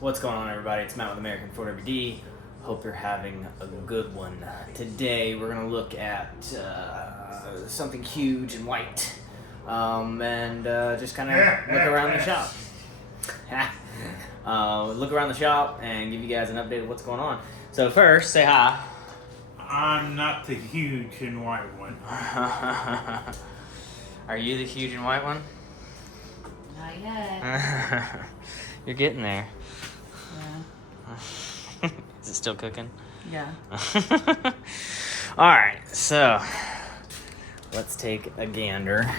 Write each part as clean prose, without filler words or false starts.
What's going on, everybody? It's Matt with American Ford RVD. Hope you're having a good one. Today we're going to look at something huge and white and just kind of look around the shop. Look around the shop and give you guys an update of what's going on. So first, say hi. I'm not the huge and white one. Are you the huge and white one? Not yet. You're getting there. Yeah. Is it still cooking? Yeah. Alright, so let's take a gander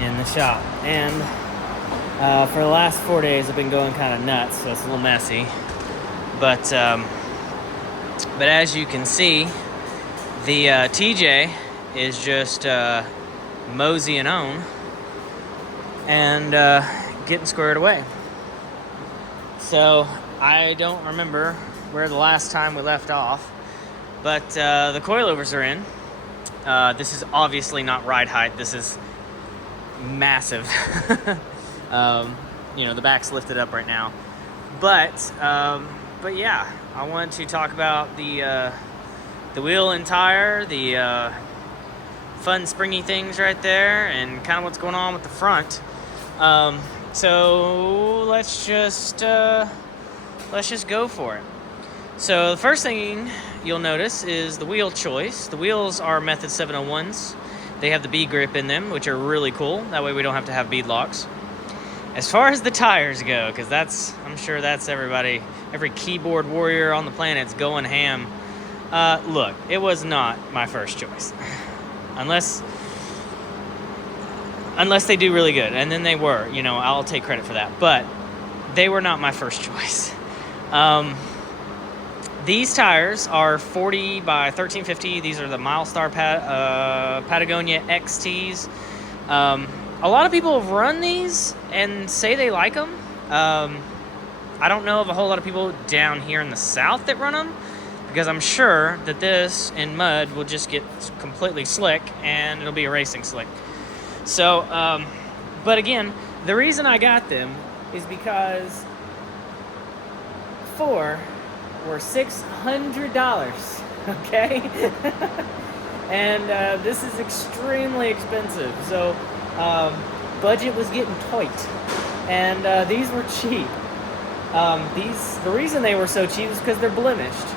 in the shop. And for the last 4 days I've been going kind of nuts, so it's a little messy. But as you can see, the TJ is just moseying on and getting squared away. So I don't remember where the last time we left off, but the coilovers are in. This is obviously not ride height. This is massive. The back's lifted up right now. But yeah, I wanted to talk about the wheel and tire, the fun springy things right there, and kind of what's going on with the front. So let's just go for it. So the first thing you'll notice is the wheel choice. The wheels are Method 701s. They have the bead grip in them, which are really cool. That way we don't have to have bead locks. As far as the tires go, because I'm sure that's every keyboard warrior on the planet's going ham. Look, it was not my first choice. Unless they do really good, and then they were, I'll take credit for that. But they were not my first choice. These tires are 40 by 1350. These are the Milestar Patagonia XTs. A lot of people have run these and say they like them. I don't know of a whole lot of people down here in the South that run them, because I'm sure that this in mud will just get completely slick and it'll be a racing slick. So, but again, the reason I got them is because 4 were $600, okay? And this is extremely expensive, so budget was getting tight, and these were cheap. The reason they were so cheap is because they're blemished,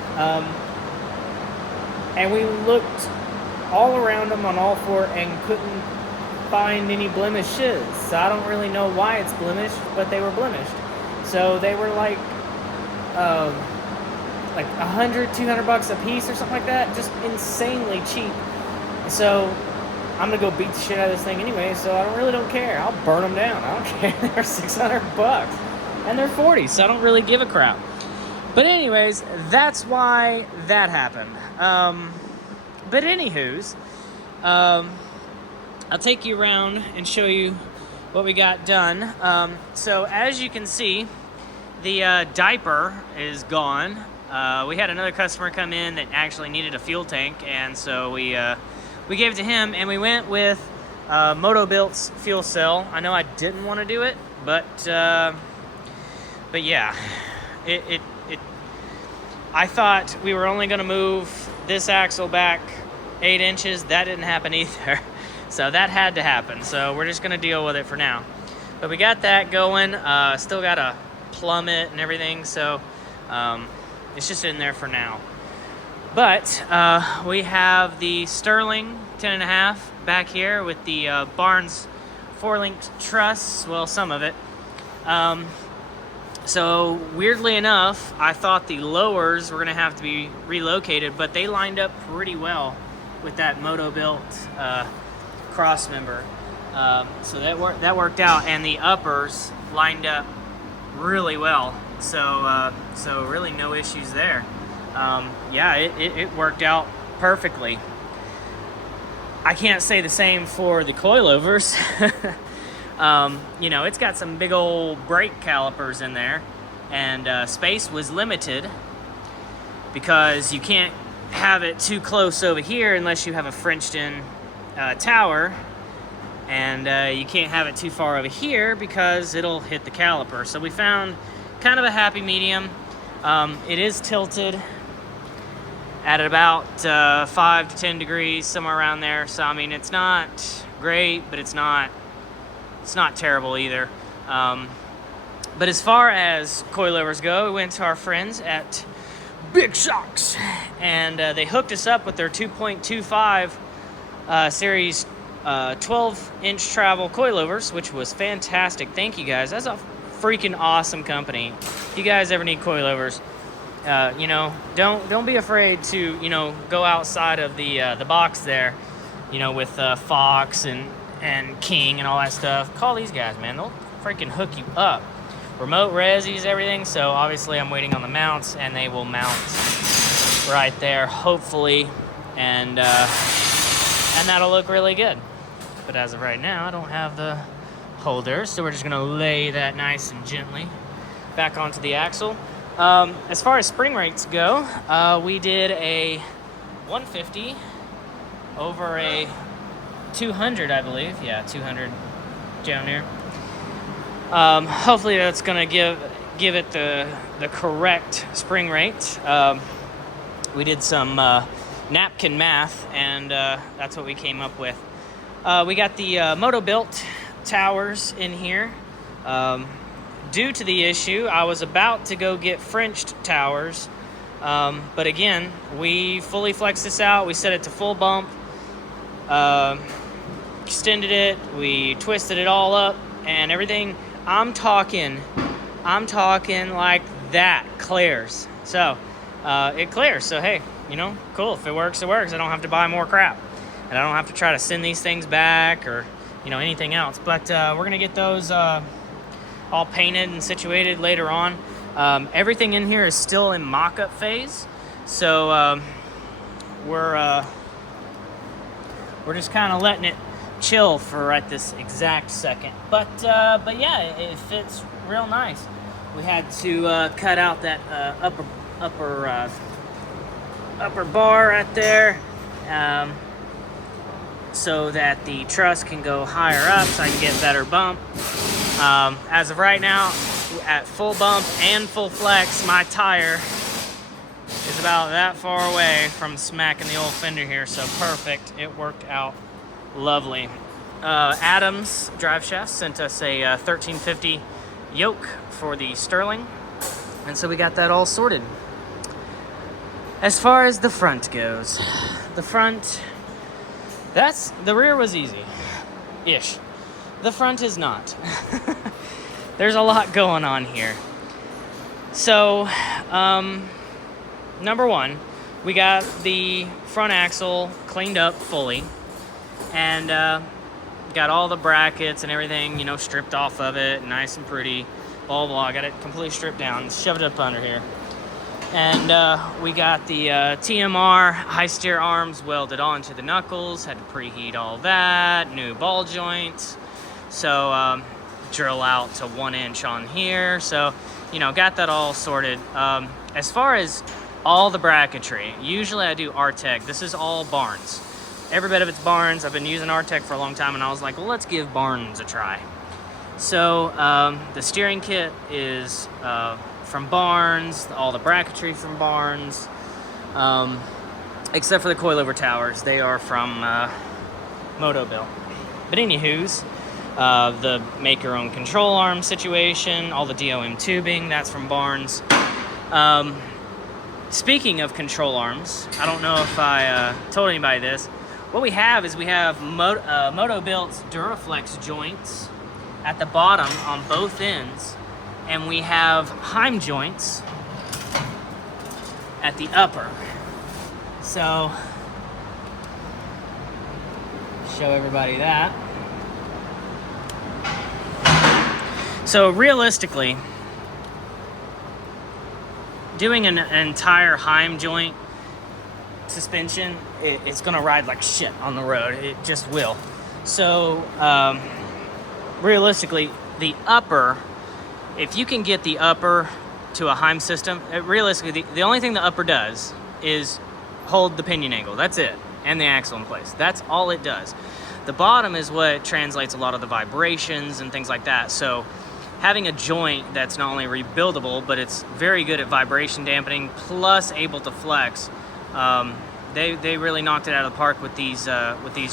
and we looked all around them on all 4 and couldn't find any blemishes. So I don't really know why it's blemished, but they were blemished. So they were like $100, $200 a piece or something like that, just insanely cheap. So I'm gonna go beat the shit out of this thing anyway, so I really don't care. I'll burn them down. I don't care. They're $600 and they're 40, so I don't really give a crap. But anyways, that's why that happened. But anywho's, I'll take you around and show you what we got done. So as you can see, the diaper is gone. We had another customer come in that actually needed a fuel tank, and so we gave it to him, and we went with Moto-Bilt's fuel cell. I know I didn't want to do it, but yeah, I thought we were only going to move this axle back 8 inches. That didn't happen either. So that had to happen. So we're just going to deal with it for now. But we got that going. Still got to plumb it and everything. So it's just in there for now. But we have the Sterling 10.5 back here with the Barnes 4-linked truss. Well, some of it. So weirdly enough, I thought the lowers were going to have to be relocated, but they lined up pretty well with that Moto-Bilt cross member. So that worked out, and the uppers lined up really well. So really no issues there. Yeah, it worked out perfectly. I can't say the same for the coilovers. It's got some big old brake calipers in there, and space was limited because you can't have it too close over here unless you have a Frenched-in tower, and you can't have it too far over here because it'll hit the caliper. So we found kind of a happy medium. It is tilted at about 5 to 10 degrees, somewhere around there. So I mean, it's not great, but it's not terrible either. But as far as coilovers go, we went to our friends at Big Shocks, and they hooked us up with their 2.25 series 12-inch travel coilovers, which was fantastic. Thank you guys. That's a freaking awesome company. If you guys ever need coilovers, you know, don't be afraid to, you know, go outside of the box there, you know, with Fox and King and all that stuff. Call these guys, man. They'll freaking hook you up. Remote resis, everything. So obviously I'm waiting on the mounts, and they will mount right there, hopefully, and that'll look really good. But as of right now, I don't have the holders, so we're just gonna lay that nice and gently back onto the axle. As far as spring rates go, we did a 150 over a 200, I believe. Yeah, 200 John Deere. Hopefully that's gonna give it the correct spring rate. We did some napkin math, and that's what we came up with. We got the Moto-Bilt towers in here. Due to the issue, I was about to go get Frenched towers, but again, we fully flexed this out. We set it to full bump, extended it, we twisted it all up, and everything. I'm talking like that clears. So it clears. So hey, you know, cool. If it works, it works. I don't have to buy more crap, and I don't have to try to send these things back or, you know, anything else. But we're gonna get those all painted and situated later on. Everything in here is still in mock-up phase, so we're just kind of letting it chill for right this exact second. But yeah, it fits real nice. We had to cut out that upper bar right there, so that the truss can go higher up, so I can get better bump. As of right now, at full bump and full flex, my tire is about that far away from smacking the old fender here, so perfect. It worked out lovely. Adams Drive Shaft sent us a 1350 yoke for the Sterling, and so we got that all sorted. As far as the front goes, the front, the rear was easy-ish. The front is not. There's a lot going on here. So, number one, we got the front axle cleaned up fully, and got all the brackets and everything, you know, stripped off of it, nice and pretty, blah, blah. Got it completely stripped down, shoved it up under here. And we got the TMR high steer arms welded onto the knuckles, had to preheat all that, new ball joints. So drill out to 1 inch on here. So, you know, got that all sorted. As far as all the bracketry, usually I do Artec. This is all Barnes. Every bit of it's Barnes. I've been using Artec for a long time, and I was like, well, let's give Barnes a try. So the steering kit is from Barnes, all the bracketry from Barnes, except for the coilover towers. They are from Moto-Bilt. But anywho's, the make your own control arm situation, all the DOM tubing, that's from Barnes. Speaking of control arms, I don't know if I told anybody this. What we have is we have Moto-Bilt's Duraflex joints at the bottom on both ends, and we have Heim joints at the upper. So, show everybody that. So realistically, doing an entire Heim joint suspension, it's gonna ride like shit on the road. It just will. So realistically, the upper, if you can get the upper to a Heim system, realistically, the only thing the upper does is hold the pinion angle. That's it. And the axle in place. That's all it does. The bottom is what translates a lot of the vibrations and things like that. So having a joint that's not only rebuildable, but it's very good at vibration dampening, plus able to flex. They really knocked it out of the park with these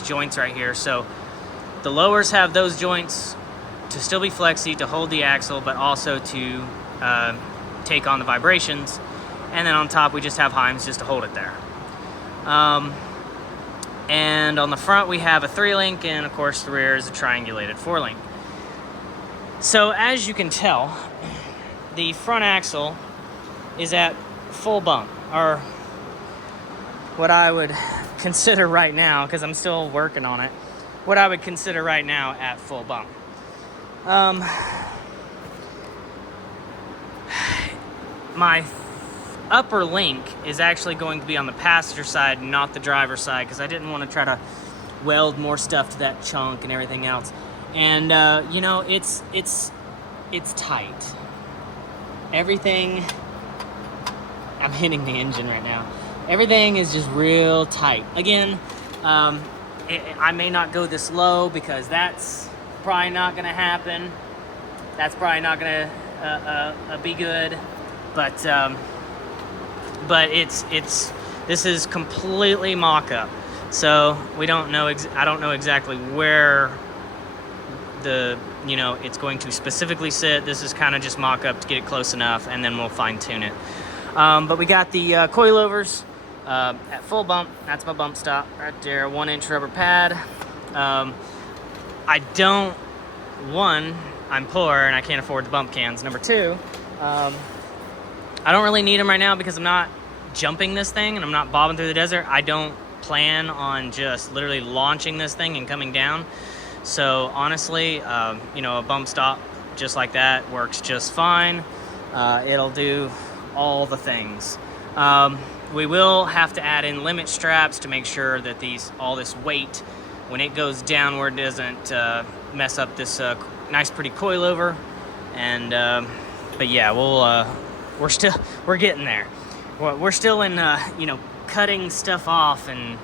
joints right here. So the lowers have those joints to still be flexy, to hold the axle, but also to take on the vibrations. And then on top, we just have Heims just to hold it there. And on the front, we have a 3-link, and of course the rear is a triangulated 4-link. So as you can tell, the front axle is at full bump, or what I would consider right now, because I'm still working on it, what I would consider right now at full bump. My upper link is actually going to be on the passenger side, not the driver's side, because I didn't want to try to weld more stuff to that chunk and everything else. And you know, it's tight. Everything, I'm hitting the engine right now. Everything is just real tight. Again, I may not go this low because that's probably not gonna happen. That's probably not gonna be good. But this is completely mock-up. So we don't know. I don't know exactly where it's going to specifically sit. This is kind of just mock-up to get it close enough, and then we'll fine-tune it. But we got the coilovers at full bump. That's my bump stop right there. 1-inch rubber pad. I'm poor and I can't afford the bump cans. Number 2, I don't really need them right now because I'm not jumping this thing and I'm not bobbing through the desert. I don't plan on just literally launching this thing and coming down. So honestly, a bump stop just like that works just fine. It'll do all the things. We will have to add in limit straps to make sure that all this weight, when it goes downward, doesn't mess up this nice pretty coilover. And but yeah, we're getting there. We're still in cutting stuff off and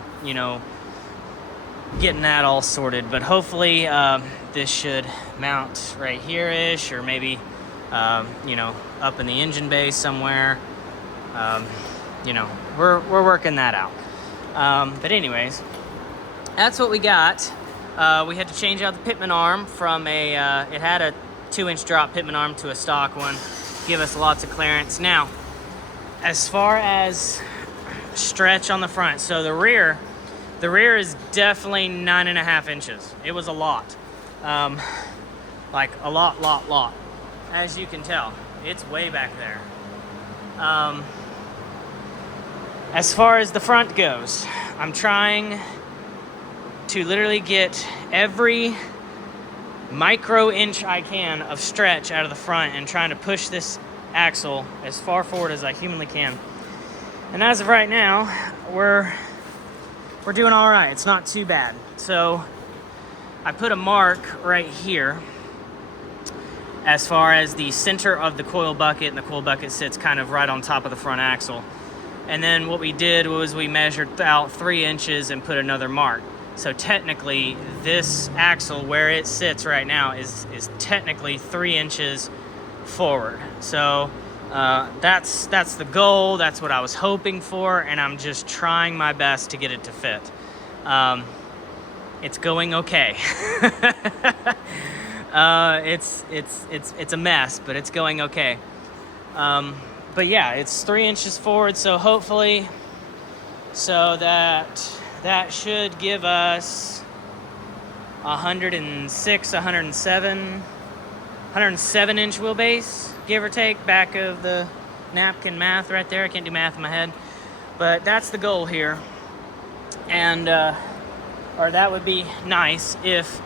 getting that all sorted, but hopefully this should mount right here-ish, or maybe up in the engine bay somewhere. We're working that out. But anyways, that's what we got. We had to change out the pitman arm from it had a 2-inch drop pitman arm to a stock one, give us lots of clearance. Now, as far as stretch on the front, so the rear is definitely 9.5 inches. It was a lot. Like a lot. As you can tell, it's way back there. As far as the front goes, I'm trying to literally get every micro inch I can of stretch out of the front and trying to push this axle as far forward as I humanly can. And as of right now, we're doing all right. It's not too bad. So I put a mark right here as far as the center of the coil bucket, and the coil bucket sits kind of right on top of the front axle. And then what we did was we measured out 3 inches and put another mark. So technically, this axle, where it sits right now, is technically 3 inches forward. So that's the goal. That's what I was hoping for, and I'm just trying my best to get it to fit. It's going okay. It's a mess, but it's going okay. But yeah, it's 3 inches forward, so hopefully, that should give us 107 inch wheelbase, give or take, back of the napkin math right there. I can't do math in my head, but that's the goal here. And or that would be nice if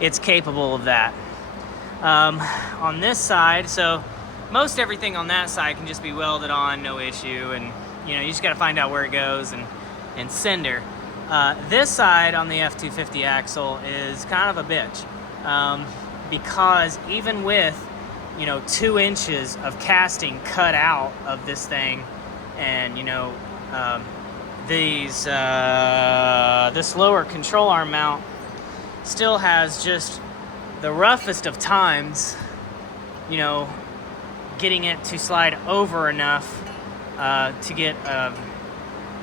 it's capable of that. On this side, so most everything on that side can just be welded on, no issue, and you just got to find out where it goes and cinder. This side on the F250 axle is kind of a bitch, because even with 2 inches of casting cut out of this thing, and this lower control arm mount still has just the roughest of times you know, getting it to slide over enough to get,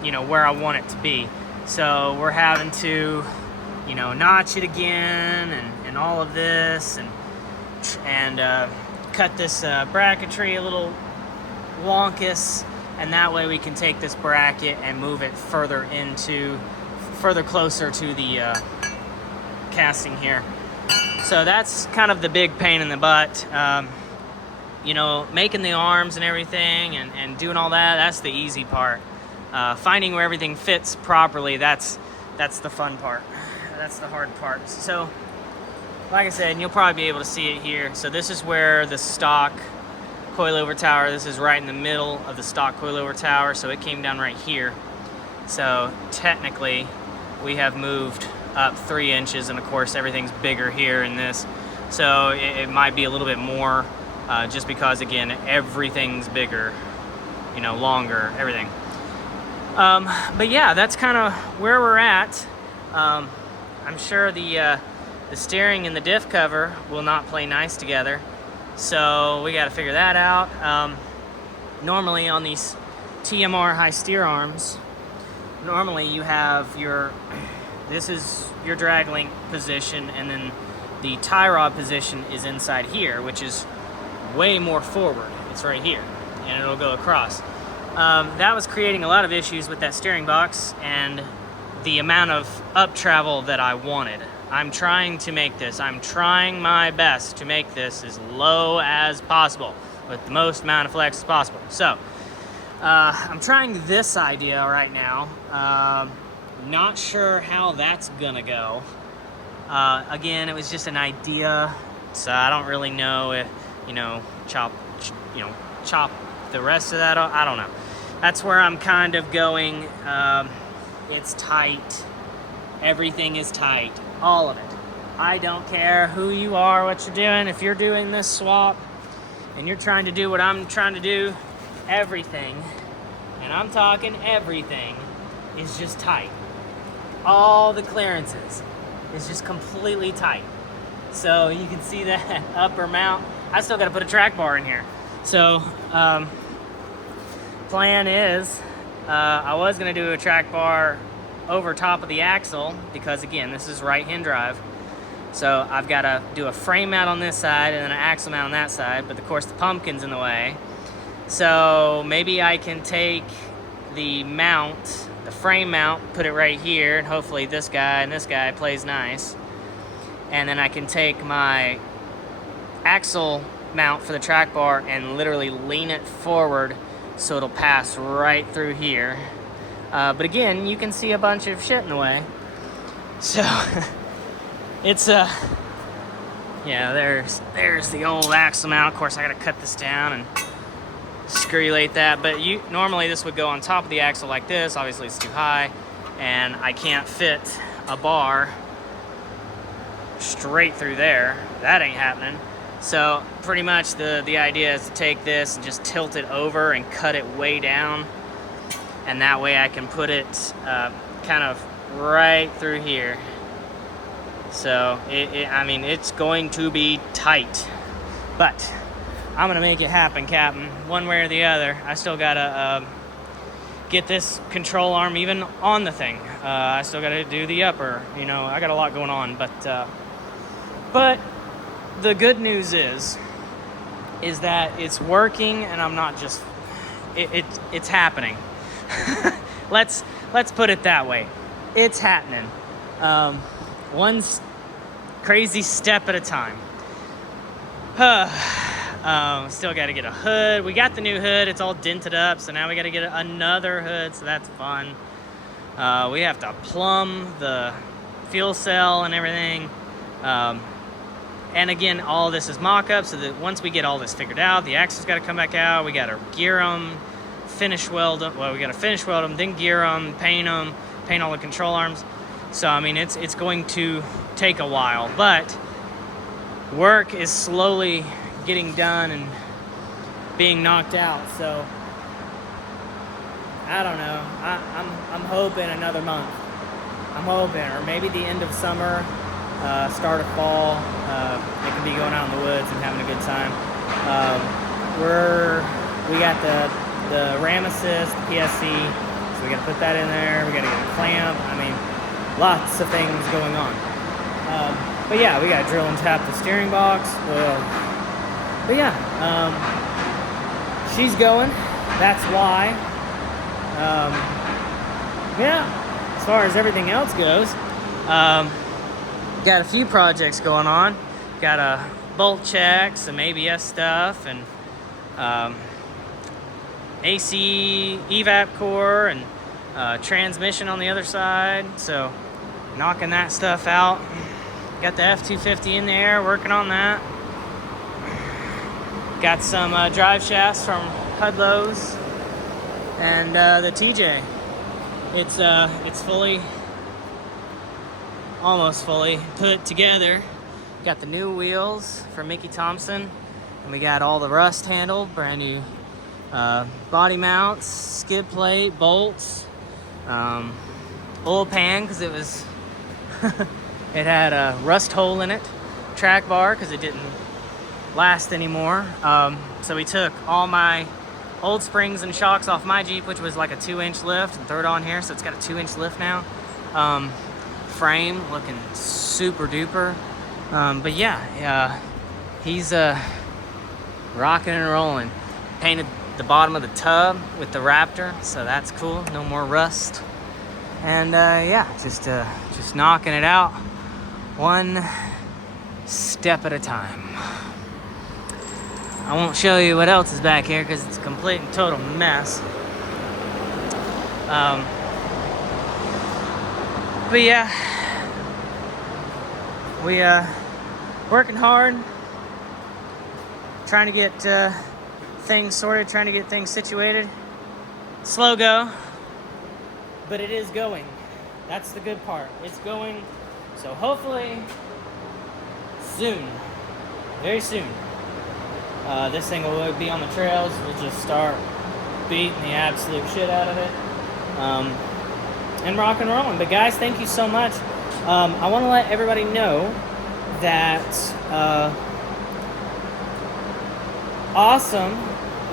you know, where I want it to be. So we're having to, you know, notch it again and all of this and cut this bracketry a little wonkus, and that way we can take this bracket and move it further closer to the casting here. So that's kind of the big pain in the butt. You know, making the arms and everything and doing all that, that's the easy part. Finding where everything fits properly, that's the fun part. That's the hard part. So, like I said, and you'll probably be able to see it here. So this is where the stock coilover tower, this is right in the middle of the stock coilover tower, so it came down right here. So technically, we have moved up 3 inches, and of course everything's bigger here in this. So it might be a little bit more, just because, again, everything's bigger, you know, longer, everything. But yeah, that's kind of where we're at. I'm sure the steering and the diff cover will not play nice together, so we got to figure that out. Normally on these TMR high steer arms, normally you have this is your drag link position, and then the tie rod position is inside here, which is way more forward. It's right here, and it'll go across. That was creating a lot of issues with that steering box and the amount of up travel that I wanted. I'm trying my best to make this as low as possible with the most amount of flex as possible. So I'm trying this idea right now. Not sure how that's gonna go. Again, it was just an idea, so I don't really know if, you know, chop the rest of that off. I don't know. That's where I'm kind of going. It's tight. Everything is tight. All of it. I don't care who you are, what you're doing. If you're doing this swap and you're trying to do what I'm trying to do, everything, and I'm talking everything, is just tight. All the clearances is just completely tight. So you can see that upper mount. I still got to put a track bar in here. So plan is I was going to do a track bar over top of the axle, because again, this is right hand drive. So I've got to do a frame mount on this side and then an axle mount on that side, but of course the pumpkin's in the way. So maybe I can take the mount, the frame mount, put it right here, and hopefully this guy plays nice. And then I can take my axle mount for the track bar and literally lean it forward so it'll pass right through here. But again, you can see a bunch of shit in the way. So it's yeah, there's the old axle mount. Of course, I gotta cut this down and screwlate that. But normally this would go on top of the axle like this. Obviously it's too high, and I can't fit a bar straight through there. That ain't happening. So pretty much the idea is to take this and just tilt it over and cut it way down, and that way I can put it kind of right through here. So I mean, it's going to be tight, but I'm gonna make it happen, Captain, one way or the other. I still gotta get this control arm even on the thing. I still gotta do the upper, you know, I got a lot going on, but the good news is that it's working, and I'm not just, it's happening. Let's put it that way. It's happening. One crazy step at a time. Still got to get a hood. We got the new hood. It's all dented up, so now we got to get another hood, so that's fun. We have to plumb the fuel cell and everything. And again, all this is mock-up, so that once we get all this figured out, the axle's got to come back out. We got to gear them, finish weld them. Well, we got to finish weld them, then gear them, paint all the control arms. So I mean, it's going to take a while, but work is slowly getting done and being knocked out. So I don't know. I'm hoping another month. I'm hoping, or maybe the end of summer, start of fall. They can be going out in the woods and having a good time. We got the RAM assist, the PSC, so we got to put that in there. We got to get a clamp. I mean, lots of things going on. But yeah, we got to drill and tap the steering box. But yeah, she's going. That's why. Yeah, as far as everything else goes, got a few projects going on. Got a bolt check, some ABS stuff, and AC evap core, and transmission on the other side. So knocking that stuff out. Got the F-250 in the air, working on that. Got some drive shafts from Hudlows and the TJ. It's fully, almost fully put together. Got the new wheels from Mickey Thompson, and we got all the rust handled, brand new body mounts, skid plate, bolts, oil pan because it was it had a rust hole in it, track bar because it didn't last anymore. So we took all my old springs and shocks off my Jeep, which was like a 2-inch lift, and threw it on here, so it's got a 2-inch lift now. Frame looking super duper. But yeah, he's rocking and rolling. Painted the bottom of the tub with the Raptor, so that's cool. No more rust. And yeah, just knocking it out one step at a time. I won't show you what else is back here because it's a complete and total mess. But yeah, we working hard, trying to get things sorted, trying to get things situated. Slow go, but it is going. That's the good part. It's going, so hopefully soon, very soon, this thing will be on the trails. We'll just start beating the absolute shit out of it, and rock and rolling. But guys, thank you so much. I want to let everybody know that awesome,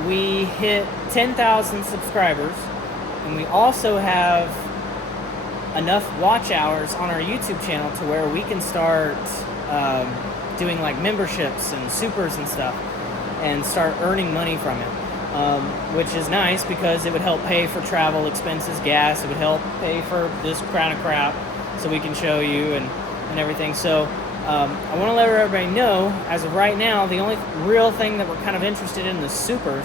we hit 10,000 subscribers, and we also have enough watch hours on our YouTube channel to where we can start doing like memberships and supers and stuff, and start earning money from it, which is nice because it would help pay for travel expenses, gas. It would help pay for this kind of crap, so we can show you and everything. So I want to let everybody know, as of right now, the only real thing that we're kind of interested in is supers.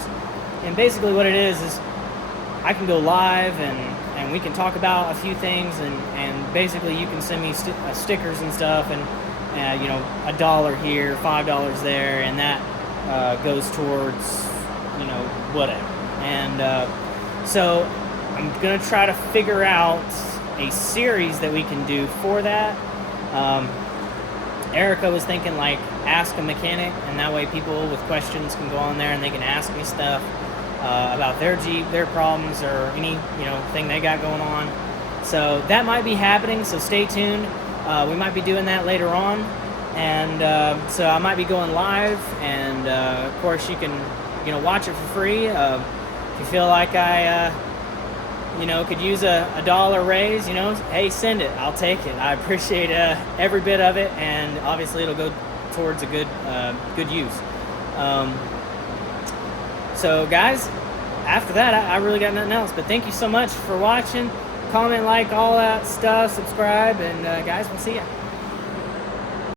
And basically what it is I can go live and we can talk about a few things, and basically you can send me stickers and stuff, and you know, $1 here, $5 there, and that goes towards, you know, whatever. And so I'm gonna try to figure out a series that we can do for that. Erica was thinking like Ask a Mechanic, and that way people with questions can go on there and they can ask me stuff about their Jeep, their problems, or any, you know, thing they got going on. So that might be happening, so stay tuned. We might be doing that later on, and so I might be going live, and of course you can, you know, watch it for free. If you feel like I you know, could use a $1 raise, you know, hey, send it, I'll take it. I appreciate every bit of it, and obviously it'll go towards a good use. So guys, after that, I really got nothing else, but thank you so much for watching. Comment, like, all that stuff, subscribe, and guys, we'll see ya.